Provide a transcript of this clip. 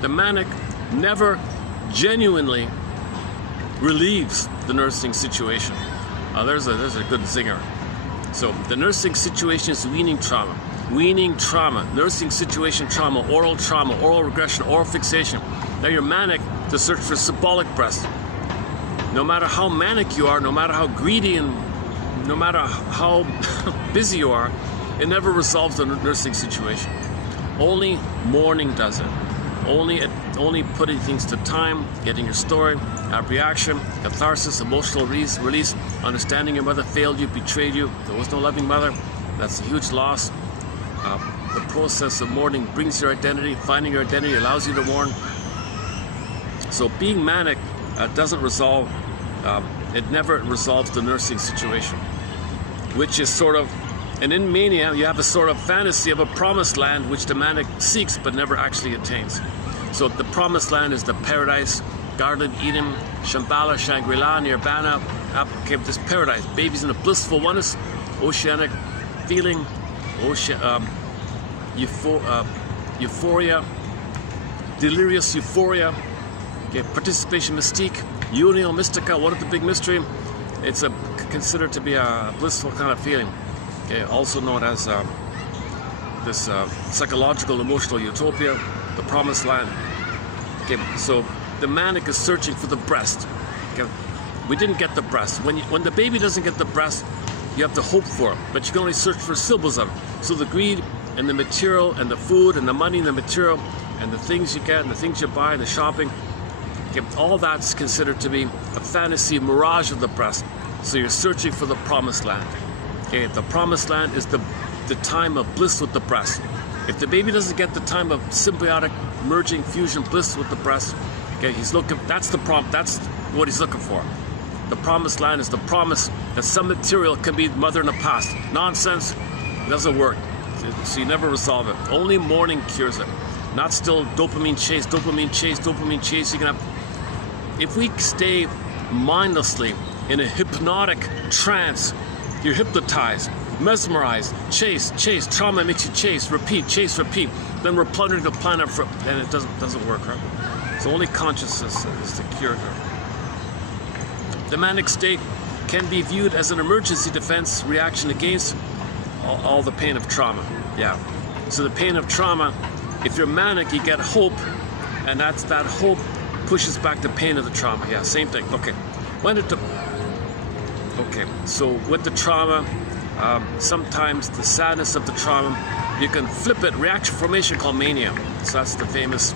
The manic never genuinely relieves the nursing situation. There's a good zinger. So the nursing situation is weaning trauma. Weaning trauma, nursing situation trauma, oral regression, oral fixation. Now you're manic to search for symbolic breast. No matter how manic you are, no matter how greedy and no matter how busy you are, it never resolves the nursing situation. Only mourning does it. Only putting things to time, getting your story, reaction, catharsis, emotional release, understanding your mother failed you, betrayed you, there was no loving mother, that's a huge loss. The process of mourning brings your identity, finding your identity allows you to mourn. So being manic doesn't resolve, it never resolves the nursing situation, which is sort of, and in mania you have a sort of fantasy of a promised land which the manic seeks but never actually attains. So the promised land is the paradise, Garden of Eden, Shambhala, Shangri-La, Nirvana, this paradise. Babies in a blissful oneness, oceanic feeling, euphoria, delirious euphoria, okay, participation mystique, unio mystica. What is the big mystery? It's considered to be a blissful kind of feeling, okay, also known as this psychological emotional utopia, the promised land. Okay, so the manic is searching for the breast. Okay, we didn't get the breast. When the baby doesn't get the breast, you have to hope for it, but you can only search for symbols of it. So the greed and the material and the food and the money and the material and the things you get and the things you buy and the shopping, okay, all that's considered to be a fantasy mirage of the breast. So you're searching for the promised land. Okay, the promised land is the time of bliss with the breast. If the baby doesn't get the time of symbiotic merging fusion bliss with the breast, okay, he's looking. That's what he's looking for. The promised land is the promise that some material can be mother in the past. Nonsense, it doesn't work. So you never resolve it. Only mourning cures it. Not still dopamine chase, dopamine chase, dopamine chase. You can have. If we stay mindlessly in a hypnotic trance, you're hypnotized, mesmerized, chase, trauma makes you chase, repeat, then we're plundering the planet and it doesn't work, right? So only consciousness is the cure here. The manic state can be viewed as an emergency defense reaction against all the pain of trauma. Yeah. So the pain of trauma, if you're manic, you get hope, and that hope pushes back the pain of the trauma. Yeah, same thing. Okay. So with the trauma, sometimes the sadness of the trauma, you can flip it, reaction formation called mania. So that's the famous